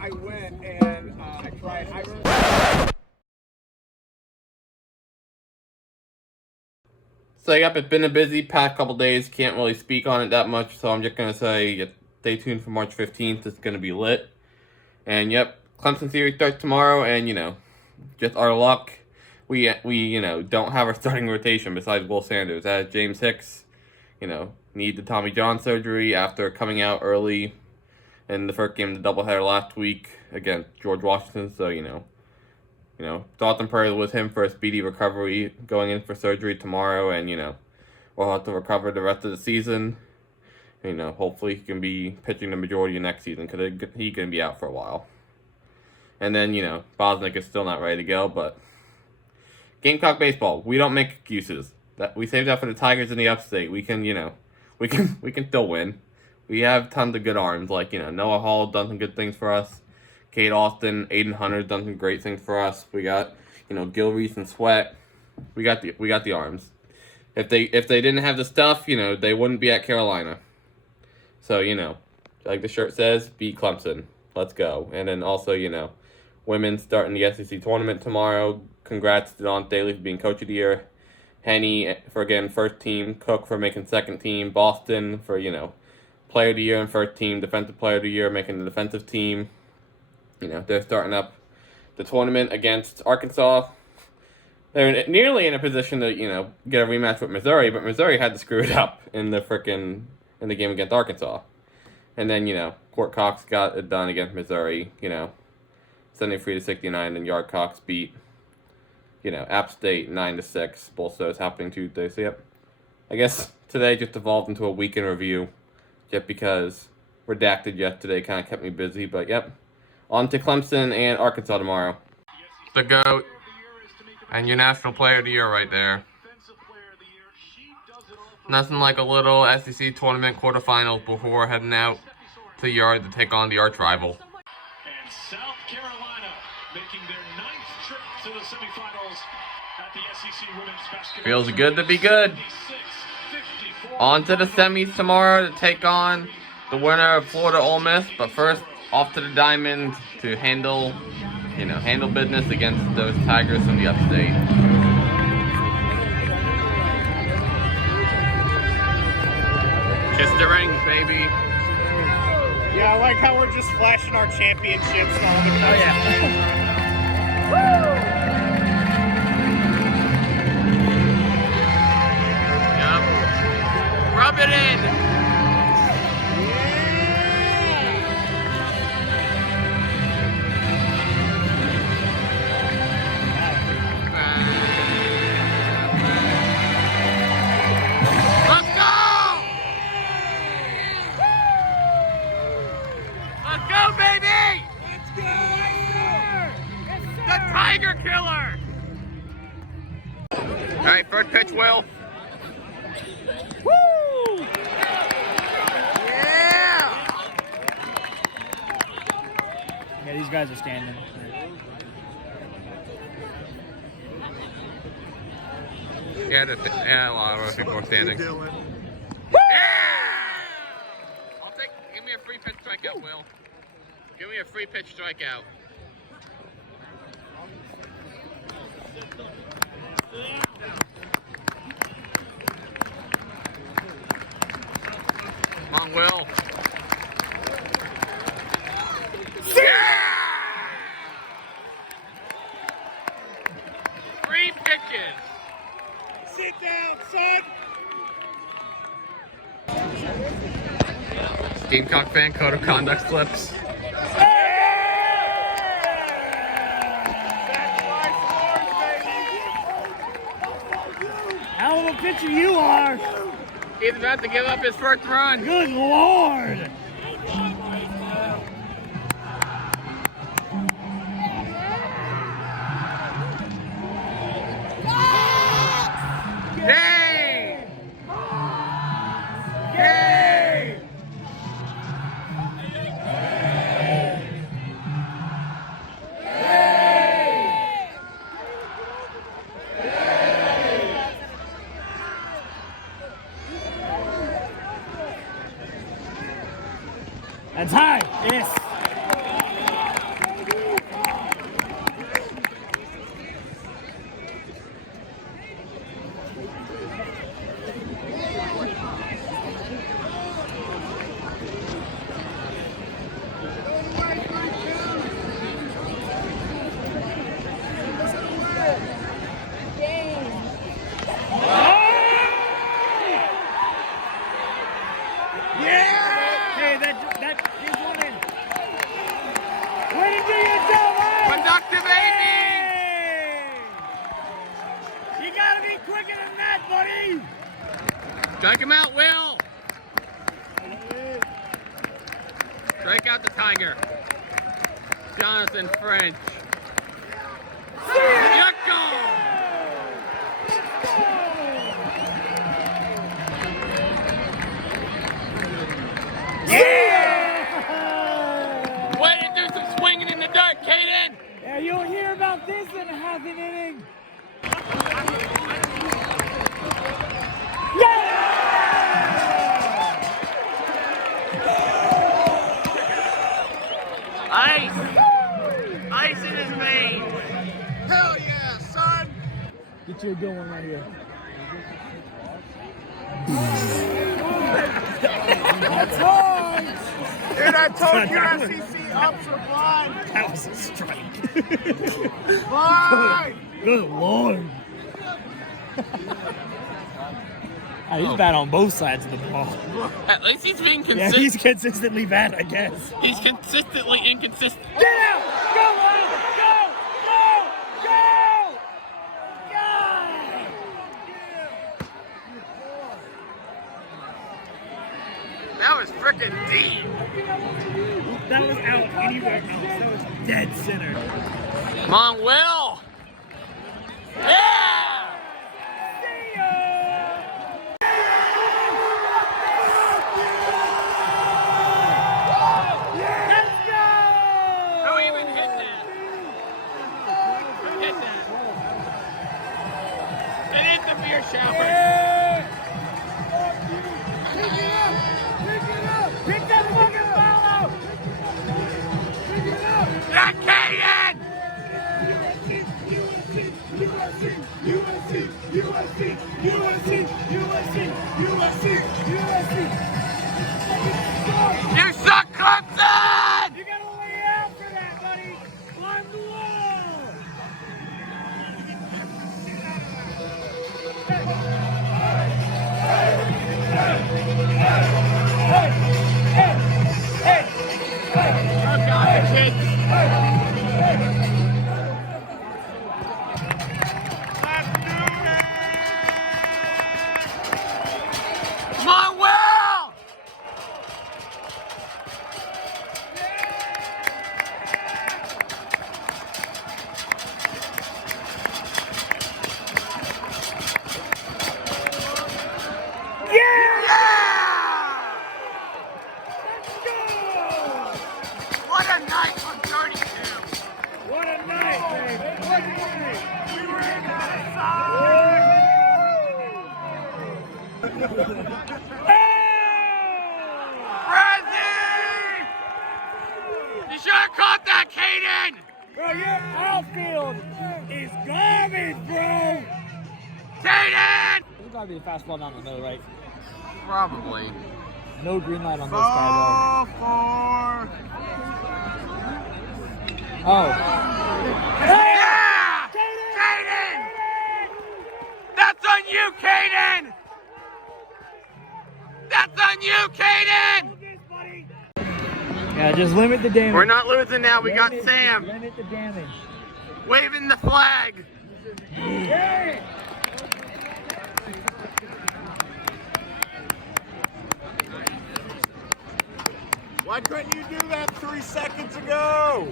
I went and I tried. So yep, it's been a busy past couple days. Can't really speak on it that much, so I'm just gonna say stay tuned for March 15th. It's gonna be lit. And yep, Clemson series starts tomorrow, and just our luck. We don't have our starting rotation besides Will Sanders. As James Hicks, need the Tommy John surgery after coming out early in the first game of the doubleheader last week against George Washington. So thoughts and prayers with him for a speedy recovery going in for surgery tomorrow, and we'll have to recover the rest of the season. Hopefully he can be pitching the majority of next season because he can be out for a while. And then Bosnick is still not ready to go, but Gamecock baseball, we don't make excuses. That we saved that for the Tigers in the upstate. We can we can still win. We have tons of good arms like Noah Hall done some good things for us. Kate Austin, Aiden Hunter done some great things for us. We got Gil Reese and Sweat. We got the arms. If they didn't have the stuff, they wouldn't be at Carolina. So like the shirt says, beat Clemson. Let's go. And then also women starting the SEC tournament tomorrow. Congrats to Don Staley for being Coach of the Year. Henny for getting first team. Cook for making second team. Boston for Player of the Year and first team. Defensive Player of the Year making the defensive team. They're starting up the tournament against Arkansas. They're nearly in a position to, get a rematch with Missouri, but Missouri had to screw it up in the game against Arkansas. And then, Court Cox got it done against Missouri, 73-69, and Yard Cox beat, App State 9-6. Both those happening Tuesday. So, yep. I guess today just evolved into a weekend review, just because redacted yesterday kind of kept me busy, but yep. On to Clemson and Arkansas tomorrow. The GOAT and your National Player of the Year right there. Nothing like a little SEC tournament quarterfinals before heading out to the yard to take on the arch rival. And South Carolina making their 9th trip to the semifinals at the SEC Women's Basketball. Feels good to be good. On to the semis tomorrow to take on the winner of Florida Ole Miss, but first off to the Diamond to handle business against those Tigers from the upstate. Kiss the rings, baby. Yeah, I like how we're just flashing our championships all the time. Oh, yeah. Yep. Rub it in. killer! Alright, first pitch, Will. Woo! Yeah! Yeah, these guys are standing. Yeah, a lot of people are standing. Yeah! Give me a free pitch strikeout, Will. Give me a free pitch strikeout. Come on, Will. Yeah! Free pitches. Sit down, son! Gamecock fan code of conduct slips. Hell of a pitcher you are! He's about to give up his first run. Good Lord! Yay! Yay! That's high! Yes! Hey, that is one in. Way to do your job, man! Productive aiming! You gotta be quicker than that, buddy! Strike him out, Will! Strike out the Tiger. Jonathan French. Yucko! Yeah! Way to do some swinging in the dirt, Caden! Yeah, you'll hear about this in half an inning. Ice! Ice in his veins! Hell yeah, son! Get you a good one right here. That's hard! Dude, I told you SEC up to the blind! That was a strike. Blind! Good Lord. He's bad on both sides of the ball. At least he's being Yeah, consistent. he's consistently bad, I guess. He's consistently inconsistent. Get out! Go, Lyle! Go! Go! Go! Go! That was freaking deep. That was out anywhere else. That was dead center. Come on, Will. Yeah! See ya! Let's go! Who even hit that? Who hit that? It hit the beer shower. Pick it up! Pick it up! Pick that fucking ball up! Pick it up! Not Caden! gotta be the fastball down the middle, right? Probably. No green light on this guy, Four. though. Oh. Yeah! Caden! That's on you, Caden! That's on you, Caden! Yeah, just limit the damage. We're not losing now. We got Sam Limit the damage. waving the flag. Yeah. Why couldn't you do that 3 seconds ago?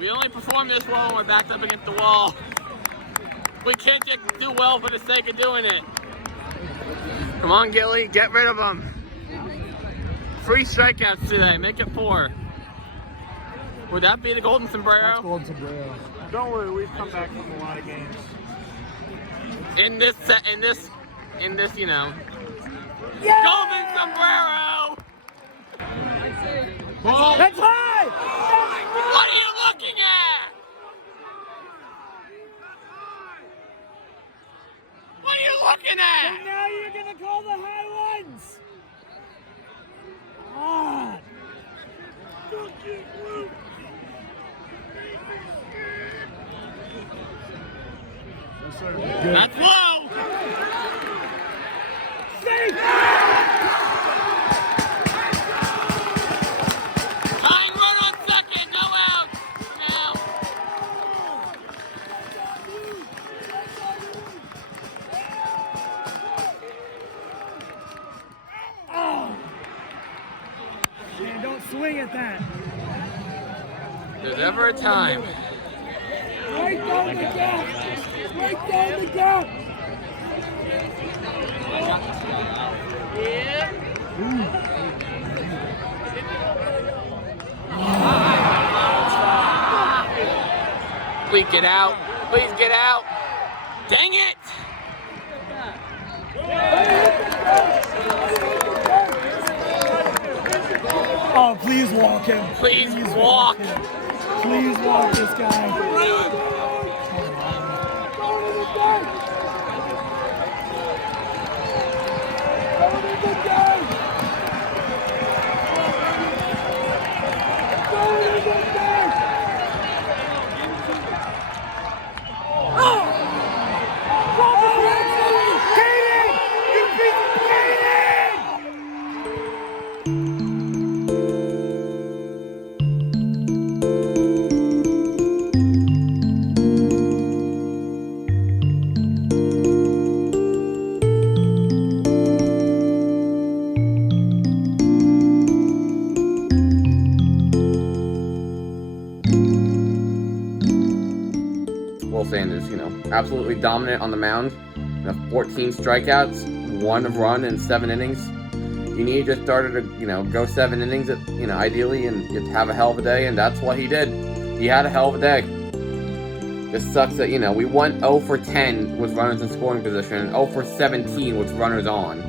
We only perform this well when we're backed up against the wall. We can't just do well for the sake of doing it. Come on, Gilly, get rid of them. 3 strikeouts today, make it 4. Would that be the golden sombrero? That's golden sombrero. Don't worry, we've come back from a lot of games. In this, you know. Yeah! Golden sombrero! That's high! What are you looking at? What are you looking at? Now you're gonna call the high ones! Ah! That's low! Safe! Tying run on second, no out! Now. Oh! Man, don't swing at that. There's ever a time. Right down the gap! Right down the gap! Please get out. Please get out. Dang it! Oh, please walk him. Please walk. Please walk this guy. Sanders, you know, absolutely dominant on the mound. 14 strikeouts, 1 run in 7 innings. You need to just start to, you know, go 7 innings, ideally, and just have a hell of a day, and that's what he did. He had a hell of a day. It sucks that, we went 0 for 10 with runners in scoring position, and 0 for 17 with runners on.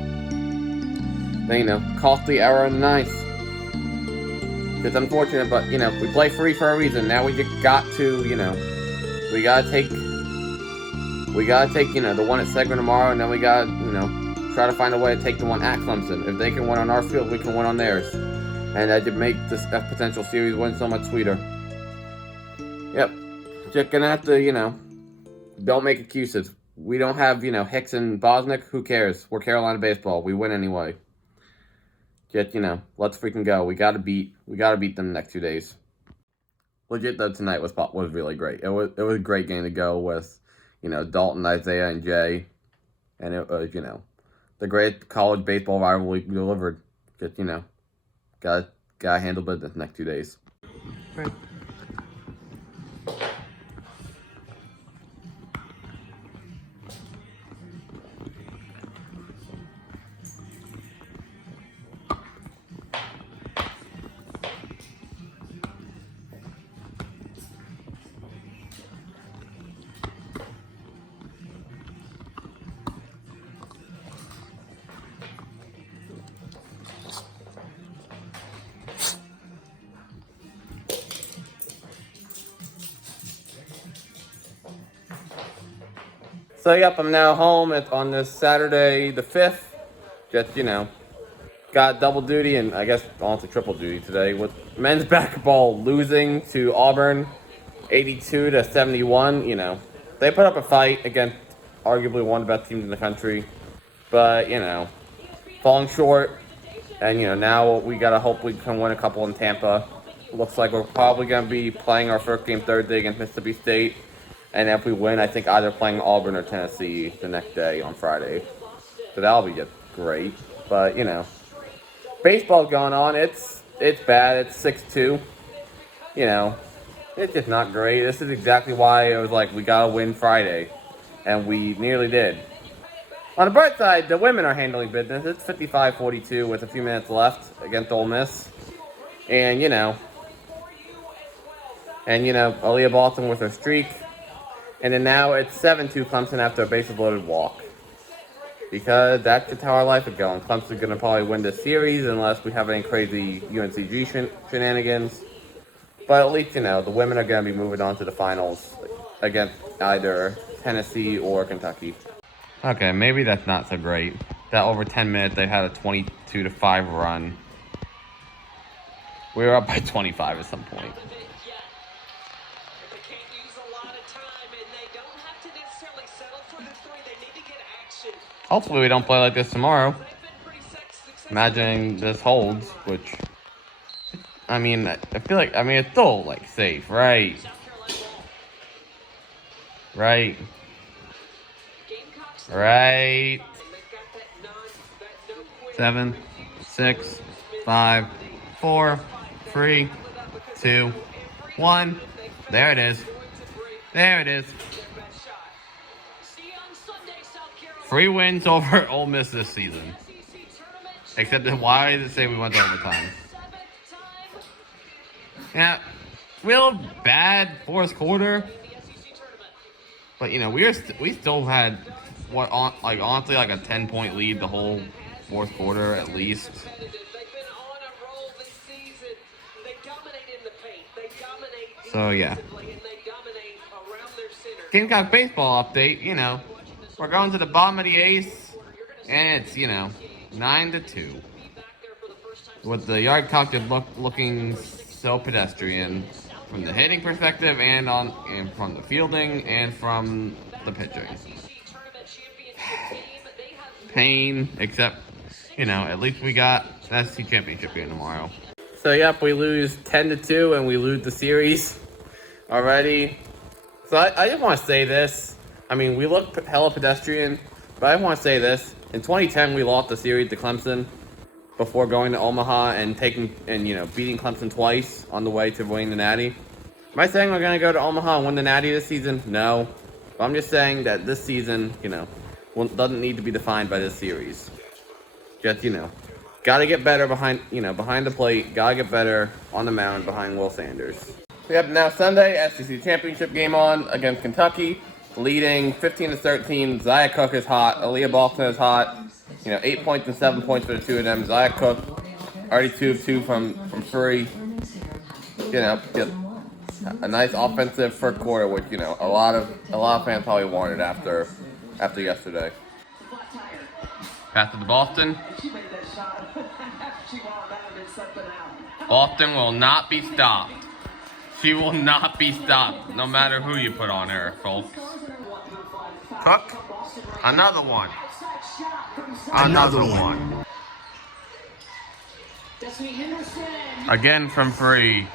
Then, costly error in the 9th. It's unfortunate, but, we play free for a reason. Now we just got to, we gotta take, the one at Segra tomorrow, and then we gotta, try to find a way to take the one at Clemson. If they can win on our field, we can win on theirs. And that would make this potential series win so much sweeter. Yep. Just gonna have to, don't make excuses. We don't have, Hicks and Bosnick. Who cares? We're Carolina baseball. We win anyway. Just, let's freaking go. We gotta beat them the next 2 days. Legit though, tonight was really great. It was a great game to go with, Dalton, Isaiah, and Jay, and it was the great college baseball rivalry delivered. Just gotta handle business the next 2 days. Right. So, yep, I'm now home on this Saturday the 5th. Just, you know, got double duty and I guess honestly triple duty today with men's basketball losing to Auburn 82-71. You know, they put up a fight against arguably one of the best teams in the country, but, you know, falling short. And, you know, now we got to hope we can win a couple in Tampa. Looks like we're probably going to be playing our first game Thursday against Mississippi State. And if we win, I think either playing Auburn or Tennessee the next day on Friday. So that'll be just great. But, you know, baseball's going on. It's bad. It's 6-2. You know, it's just not great. This is exactly why I was like, we got to win Friday. And we nearly did. On the bright side, the women are handling business. It's 55-42 with a few minutes left against Ole Miss. And, you know, Aliyah Boston with her streak. And then now it's 7-2 Clemson after a bases-loaded walk. Because that's just how our life is going. Clemson's going to probably win this series unless we have any crazy UNCG shenanigans. But at least, you know, the women are going to be moving on to the finals against either Tennessee or Kentucky. Okay, maybe that's not so great. That over 10 minutes, they had a 22-5 run. We were up by 25 at some point. Hopefully we don't play like this tomorrow. Imagining this holds, which, I mean, I feel like, it's still, like, safe, right? Right. 7, 6, 5, 4, 3, 2, 1. There it is. There it is. 3 wins over Ole Miss this season. Except that why does it say we went to overtime? Yeah, real bad fourth quarter. But you know, we still had honestly like a 10-point lead the whole fourth quarter at least. So yeah. Gamecock baseball update, you know. We're going to the bottom of the 8th, and it's, you know, 9-2. With the yard clock looking so pedestrian from the hitting perspective and from the fielding and from the pitching. Pain, except, you know, at least we got the SEC championship game tomorrow. So, yep, we lose 10-2 and we lose the series already. So I just want to say this. I mean, we look hella pedestrian, but I want to say this. In 2010, we lost the series to Clemson before going to Omaha and beating Clemson twice on the way to winning the Natty. Am I saying we're going to go to Omaha and win the Natty this season? No. But I'm just saying that this season, you know, doesn't need to be defined by this series. Just, you know, got to get better behind the plate. Got to get better on the mound behind Will Sanders. We have now Sunday SEC championship game on against Kentucky. Leading 15-13, Zia Cook is hot, Aliyah Boston is hot. You know, 8 points and 7 points for the two of them. Zia Cook, already 2 of 2 from free. You know, a nice offensive first quarter, which, you know, a lot of fans probably wanted after yesterday. Pass to Boston. Boston will not be stopped. She will not be stopped, no matter who you put on her, folks. Cook, another one. Another one. Again from free.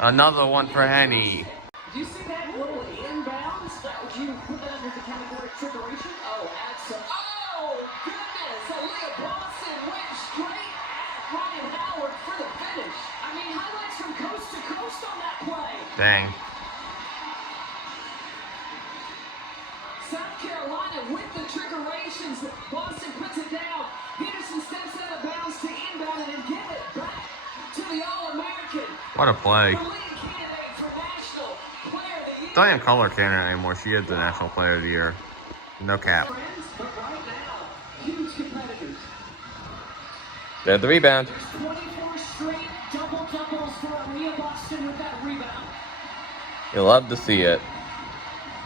Another one for Henny. Do you see that little inbounds? Would you put that under the category of trickeration? Oh, absolutely. Oh, goodness. Aliyah Boston went straight at Ryan Howard for the finish. I mean, highlights from coast to coast on that play. Dang. South Carolina with the trickerations. Boston puts it down. Peterson steps out of bounds to inbound and then give it back to the All-American. What a play. Don't even call her candidate anymore. She is the National Player of the Year. No cap. There's the rebound. 24 straight double-doubles for Aliyah Boston with that rebound. You love to see it.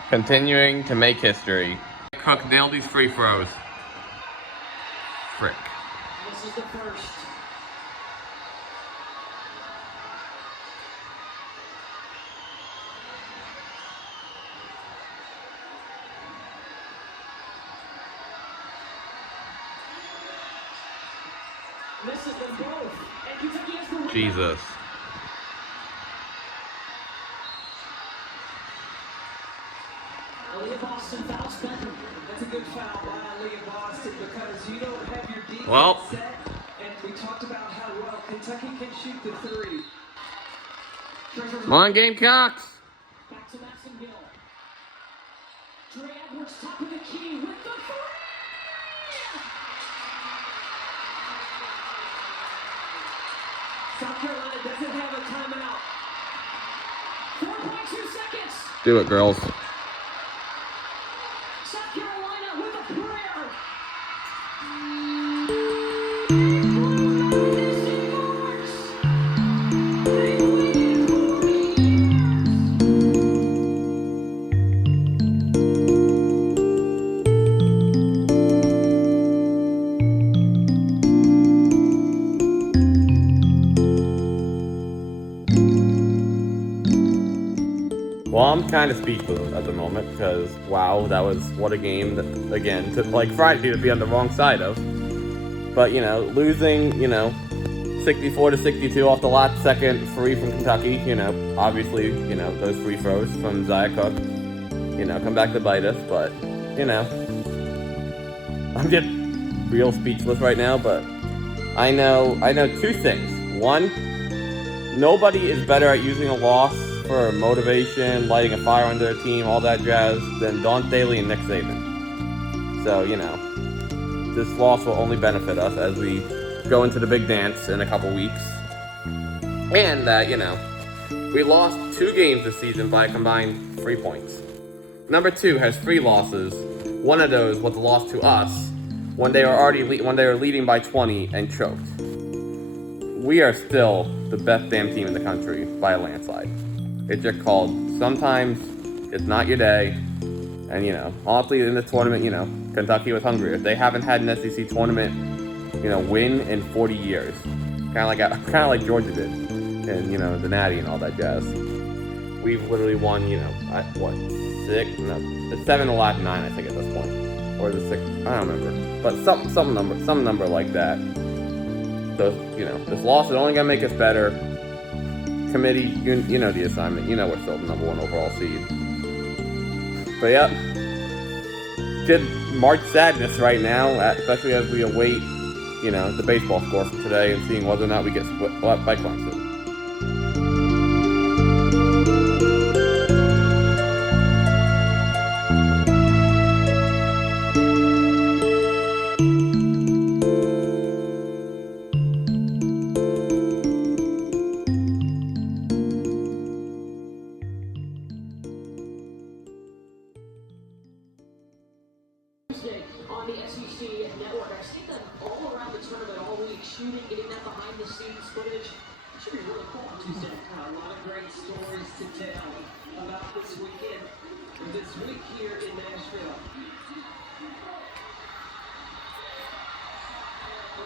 Continuing to make history. Cook nailed these free throws. Frick. This is the first. Misses them both. And Kentucky has the rebound. Jesus. Aliyah Boston fouls Benton. That's a good foul by Aliyah Boston because you don't have your defense set. And we talked about how well Kentucky can shoot the three. Come on, Gamecocks. Back to Madison Hill. Dre Edwards top of the key with the three. South Carolina doesn't have a timeout. 4.2 seconds. Do it, girls. South Carolina with a prayer. Well, I'm kind of speechless at the moment because, wow, that was what a game that, again, to like Friday to be on the wrong side of. But, you know, losing, 64-62 off the last second free from Kentucky, obviously, those free throws from Zia Cook, come back to bite us. But, I'm just real speechless right now. But I know two things. One, nobody is better at using a loss for motivation, lighting a fire under their team, all that jazz, than Don Staley and Nick Saban. So, this loss will only benefit us as we go into the big dance in a couple weeks. And that, we lost 2 games this season by a combined 3 points. Number 2 has 3 losses. One of those was a loss to us when they were leading by 20 and choked. We are still the best damn team in the country by a landslide. It's just called, sometimes it's not your day. And, honestly, in this tournament, Kentucky was hungry. If they haven't had an SEC tournament, win in 40 years. Kind of like Georgia did. And, the Natty and all that jazz. We've literally won, 7 of the last 9, I think, at this point. Or the 6, I don't remember. But some number like that. So, this loss is only going to make us better. Committee, you know the assignment. We're still the number 1 overall seed. But yep, good March sadness right now, especially as we await, the baseball score from today and seeing whether or not we get swept by Clemson. On the SEC network, I've seen them all around the tournament all week, shooting, getting that behind the scenes footage. It should be really cool on Tuesday. A lot of great stories to tell about this weekend, or this week here in Nashville.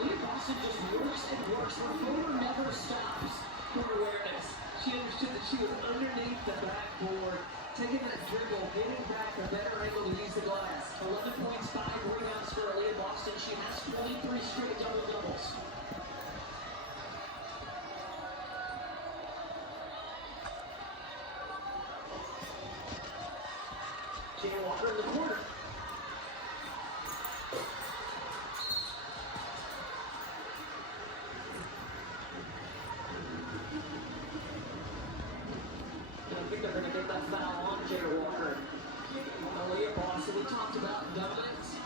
Aliyah Boston just works and works. Her former never stops her awareness. She understood that she was underneath the backboard, taking that dribble, getting back a better angle to use the glass. 11 points, 5 rebounds for Aliyah Boston. She has 23 straight double-doubles. Jay Walker in the corner. I think they're going to get that foul on Jay Walker. Aliyah Boston, we talked about dominance.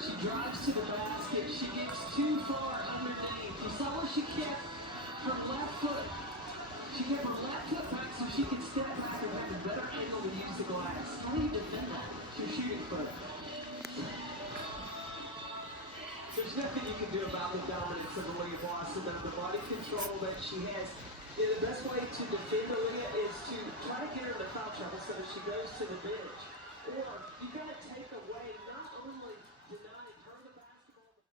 She drives to the basket. She gets too far underneath. You saw what she kept her left foot. She kept her left foot back so she can step back and have a better angle to use the glass. How do you defend that? Your shooting foot. There's nothing you can do about the dominance of Aliyah Boston, the body control that she has. The best way to defend Aliyah is to try to get her into foul trouble so that she goes to the bench. or you gotta take